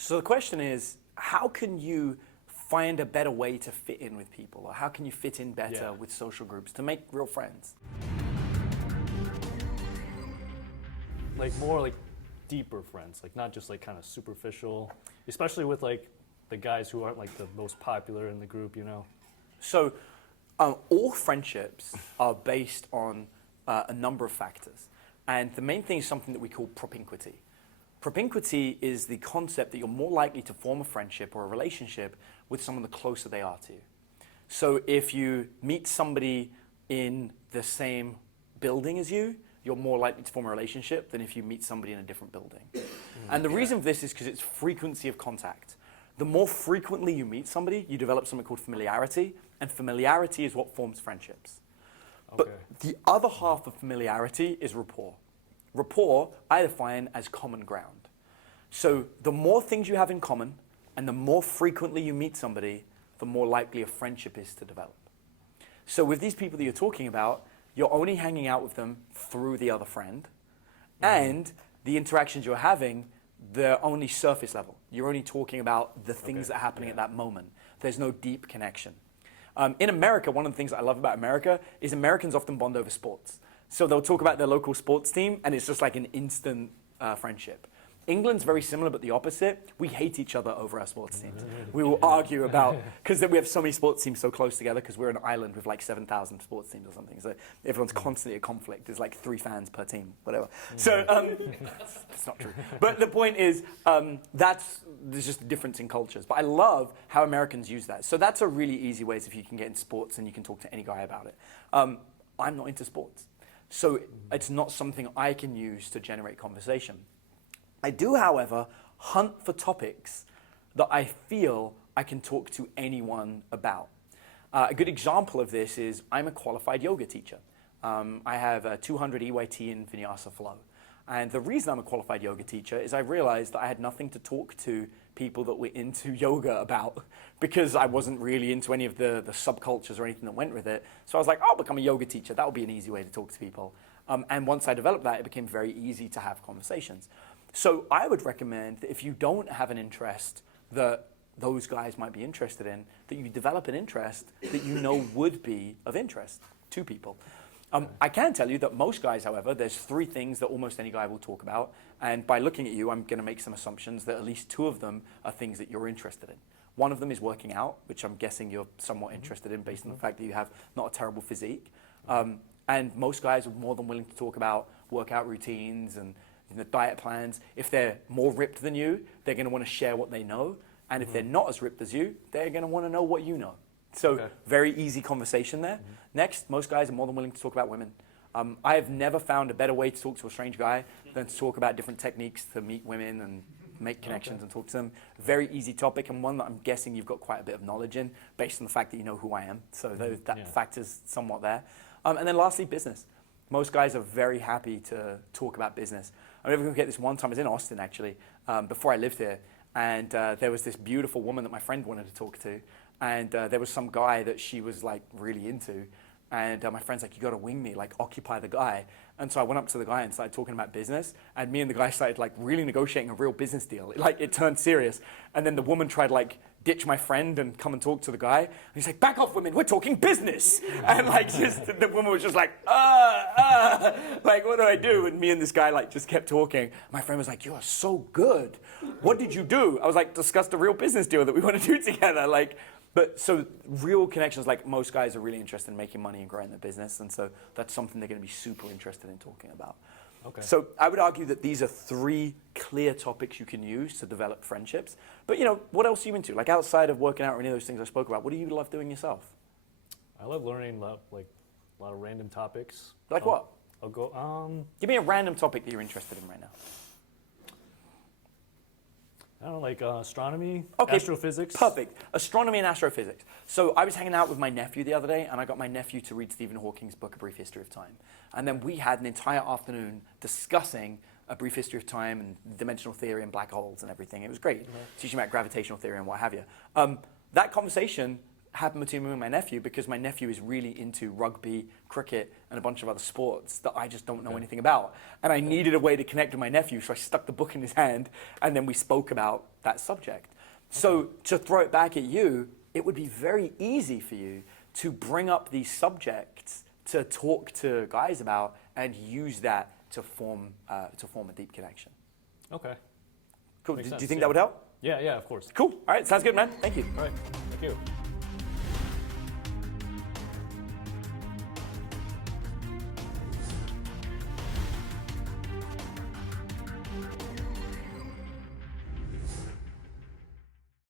So the question is, how can you find a better way to fit in with people? Or how can you fit in better with social groups to make real friends? Like more like deeper friends, like not just like kind of superficial, especially with like the guys who aren't like the most popular in the group, you know? So all friendships are based on a number of factors. And the main thing is something that we call propinquity. Propinquity is the concept that you're more likely to form a friendship or a relationship with someone the closer they are to you. So if you meet somebody in the same building as you, you're more likely to form a relationship than if you meet somebody in a different building. And the reason for this is because it's frequency of contact. The more frequently you meet somebody, you develop something called familiarity, and familiarity is what forms friendships. Okay. But the other half of familiarity is rapport. Rapport I define as common ground. So the more things you have in common and the more frequently you meet somebody, the more likely a friendship is to develop. So with these people that you're talking about, you're only hanging out with them through the other friend, and the interactions you're having, they're only surface level. You're only talking about the things that are happening at that moment. There's no deep connection. In America, one of the things that I love about America is Americans often bond over sports. So they'll talk about their local sports team, and it's just like an instant friendship. England's very similar, but the opposite. We hate each other over our sports teams. We will argue about, because we have so many sports teams so close together, because we're an island with like 7,000 sports teams or something. So everyone's constantly at conflict. There's like 3 fans per team, whatever. So that's not true. But the point is, there's just a difference in cultures. But I love how Americans use that. So that's a really easy way if you can get in sports and you can talk to any guy about it. I'm not into sports. So it's not something I can use to generate conversation. I do, however, hunt for topics that I feel I can talk to anyone about. A good example of this is I'm a qualified yoga teacher. I have a 200 EYT in Vinyasa Flow. And the reason I'm a qualified yoga teacher is I realized that I had nothing to talk to people that were into yoga about because I wasn't really into any of the subcultures or anything that went with it. So I was like, I'll become a yoga teacher. That would be an easy way to talk to people. And once I developed that, it became very easy to have conversations. So I would recommend that if you don't have an interest that those guys might be interested in, that you develop an interest that you know would be of interest to people. I can tell you that most guys, however, there's 3 things that almost any guy will talk about. And by looking at you, I'm going to make some assumptions that at least 2 of them are things that you're interested in. One of them is working out, which I'm guessing you're somewhat interested in based on the fact that you have not a terrible physique. And most guys are more than willing to talk about workout routines and diet plans. If they're more ripped than you, they're going to want to share what they know. And if they're not as ripped as you, they're going to want to know what you know. So very easy conversation there. Next, most guys are more than willing to talk about women. I have never found a better way to talk to a strange guy than to talk about different techniques to meet women and make connections and talk to them. Very easy topic, and one that I'm guessing you've got quite a bit of knowledge in based on the fact that you know who I am. So that factor's somewhat there. And then lastly, business. Most guys are very happy to talk about business. I'm never going to forget this one time. I was in Austin, actually, before I lived here. And there was this beautiful woman that my friend wanted to talk to. And there was some guy that she was, like, really into. And my friend's like, you got to wing me, like, occupy the guy. And so I went up to the guy and started talking about business. And me and the guy started, like, really negotiating a real business deal. It turned serious. And then the woman tried, like, ditch my friend and come and talk to the guy. And he's like, back off, women, we're talking business. And, like, just the woman was just like, like, what do I do? And me and this guy, like, just kept talking. My friend was like, you are so good. What did you do? I was like, discussed a real business deal that we want to do together. Like, but so real connections, like most guys are really interested in making money and growing their business. And so that's something they're going to be super interested in talking about. Okay. So I would argue that these are 3 clear topics you can use to develop friendships. But, what else are you into? Like outside of working out or any of those things I spoke about, what do you love doing yourself? I love learning like a lot of random topics. Like what? I'll go, Give me a random topic that you're interested in right now. I don't know, like astronomy, okay, astrophysics. Perfect. Astronomy and astrophysics. So I was hanging out with my nephew the other day, and I got my nephew to read Stephen Hawking's book, A Brief History of Time. And then we had an entire afternoon discussing A Brief History of Time and dimensional theory and black holes and everything. It was great, teaching about gravitational theory and what have you. That conversation happened between me and my nephew because my nephew is really into rugby, cricket, and a bunch of other sports that I just don't know anything about. And I needed a way to connect with my nephew, so I stuck the book in his hand, and then we spoke about that subject. So to throw it back at you, it would be very easy for you to bring up these subjects to talk to guys about and use that to form a deep connection. Okay. Cool. Do Makes you sense, think yeah. that would help? Yeah, of course. Cool. All right. Sounds good, man. Thank you. All right. Thank you.